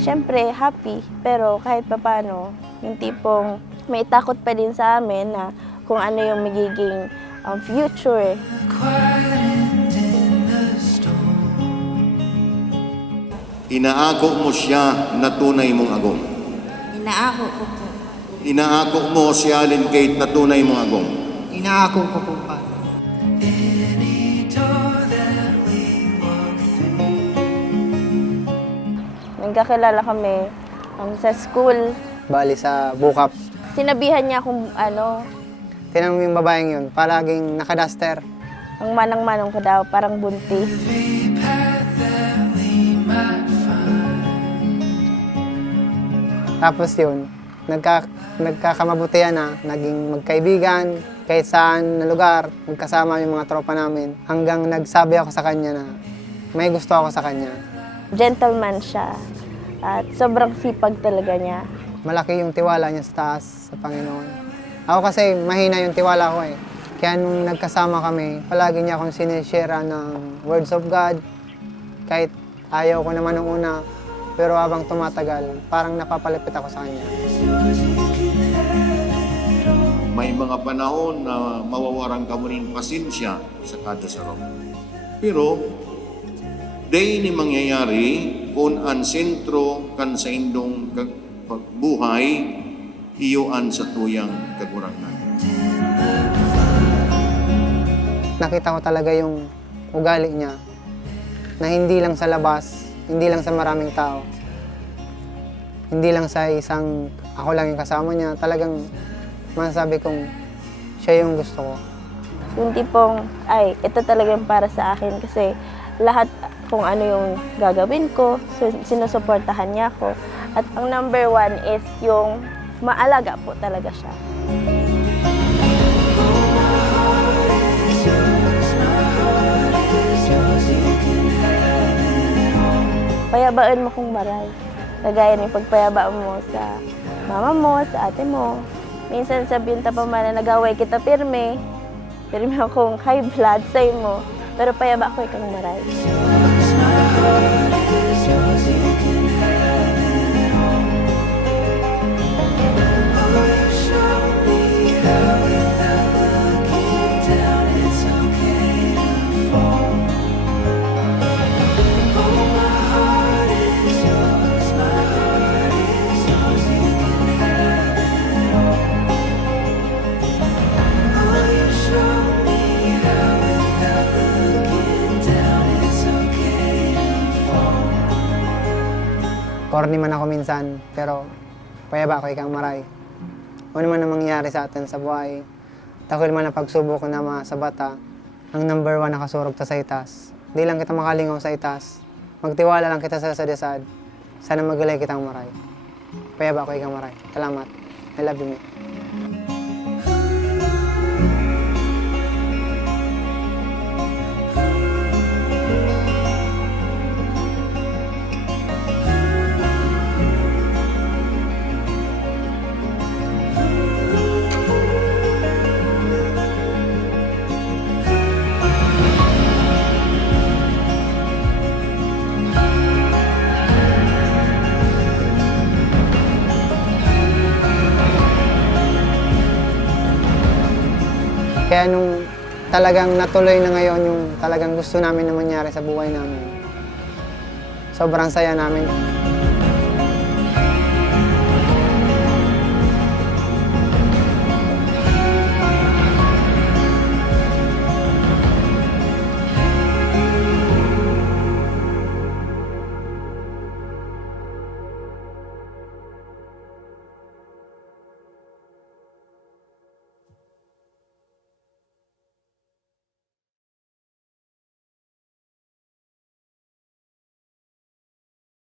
Siyempre, happy, pero kahit papaano, yung tipong may takot pa din sa amin na kung ano yung magiging future. Inaako mo siya na tunay mong agong. Inaako ko po. Inaako mo si Allen Kate na tunay mong agong. Inaako ko po pa. Nagkakilala kami sa school. Bali sa bukap. Sinabihan niya kung Tinanong yung babaeng yun, palaging nakaduster. ang manang-manong ko daw, parang buntis. Tapos yun, nagkakamabutihan na, naging magkaibigan, kahit saan na lugar, magkasama yung mga tropa namin. Hanggang nagsabi ako sa kanya na may gusto ako sa kanya. Gentleman siya at sobrang sipag talaga niya. Malaki yung tiwala niya sa taas, sa Panginoon. Ako kasi mahina yung tiwala ko eh. Kaya nung nagkasama kami, palagi niya akong sinishare ng words of God. Kahit ayaw ko naman nung una, pero habang tumatagal, parang napapalapit ako sa kanya. May mga panahon na mawawarang ka mo rin pasensya sa kada sarap. Pero, day ni mangyayari kung ang sentro kan sa indong pagbuhay, iyuan sa tuyang kagurangan. Nakita ko talaga yung ugali niya na hindi lang sa labas, hindi lang sa maraming tao, hindi lang sa isang ako lang yung kasama niya, talagang masasabi kong siya yung gusto ko. Yung tipong, ay, ito talagang para sa akin kasi lahat kung ano yung gagawin ko, sinusuportahan niya ako. At ang number one is yung maalaga po talaga siya. Payabaan mo kung maray. Kagaya ng pagpayabaan mo sa mama mo, sa ate mo. Minsan sabihin ta pa man na nagaway kita pirme. Pirme akong high blood sa'yo mo. Pero payaba ko ikang maray. Corny man ako minsan, pero payaba ako ikang maray. Ano man ang mangyari sa atin sa buhay, takil man ang pagsubok na sa bata, ang number one nakasurog ta sa itas. Di lang kita makalingaw sa itas. Magtiwala lang kita sa sadesad. Sana magalay kitang maray. Payaba ako ikang maray. Salamat. I love you, me. Kaya nung talagang natuloy na ngayon yung talagang gusto namin na mangyari sa buhay namin, sobrang saya namin.